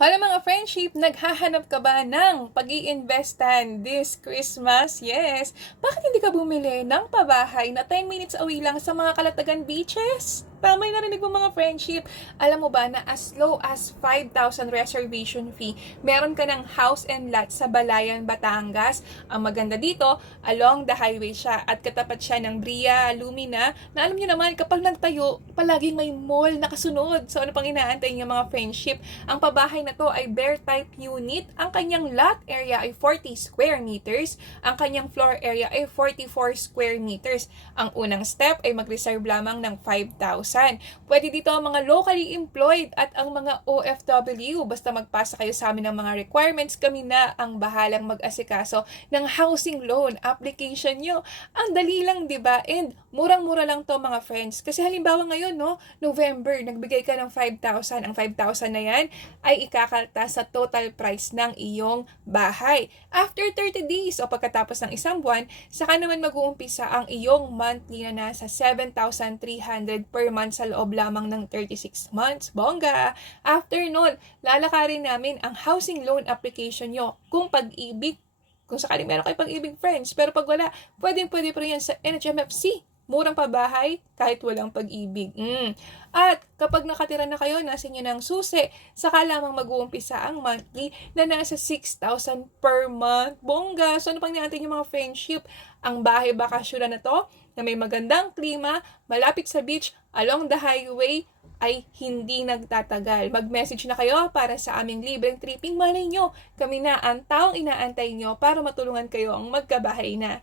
Hala mga friendship, naghahanap ka ba ng pag investan this Christmas? Yes! Bakit hindi ka bumili ng pabahay na 10 minutes away lang sa mga kalatagan beaches? Tama yung narinig mo mga friendship. Alam mo ba na as low as 5,000 reservation fee, meron ka ng house and lot sa Balayan, Batangas. Ang maganda dito, along the highway siya at katapat siya ng Bria, Lumina, na alam niyo naman kapag nagtayo, palaging may mall na kasunod. So ano pang inaantay niyo mga friendship? Ang pabahay na to ay bear type unit. Ang kanyang lot area ay 40 square meters. Ang kanyang floor area ay 44 square meters. Ang unang step ay mag-reserve lamang ng 5,000. Pwede dito ang mga locally employed at ang mga OFW. Basta magpasa kayo sa amin ng mga requirements, kami na ang bahalang mag-asikaso ng housing loan application nyo. Ang dali lang, di ba? And murang-mura lang to mga friends. Kasi halimbawa ngayon, no, November, nagbigay ka ng 5,000. Ang 5,000 na yan ay ikakalta sa total price ng iyong bahay. After 30 days o pagkatapos ng isang buwan, saka naman mag-uumpisa ang iyong monthly na nasa 7,300 per month sa loob lamang ng 36 months. Bongga! After nun, lalakarin namin ang housing loan application nyo kung pag-ibig kung sakaling meron kayo pag-ibig friends. Pero pag wala, pwedeng pwede pa rin yan sa NHMFC. Murang pabahay kahit walang pag-ibig. Mm. At kapag nakatira na kayo, nasa inyo ng susi, saka lamang mag-uumpisa ang monthly na nasa 6,000 per month. Bongga! So ano pang natin yung mga friendship? Ang bahay bakasyon na to, na may magandang klima, malapit sa beach, along the highway, ay hindi nagtatagal. Mag-message na kayo para sa aming libreng tripping. Malay nyo, kami na ang taong inaantay nyo para matulungan kayo ang magkabahay na.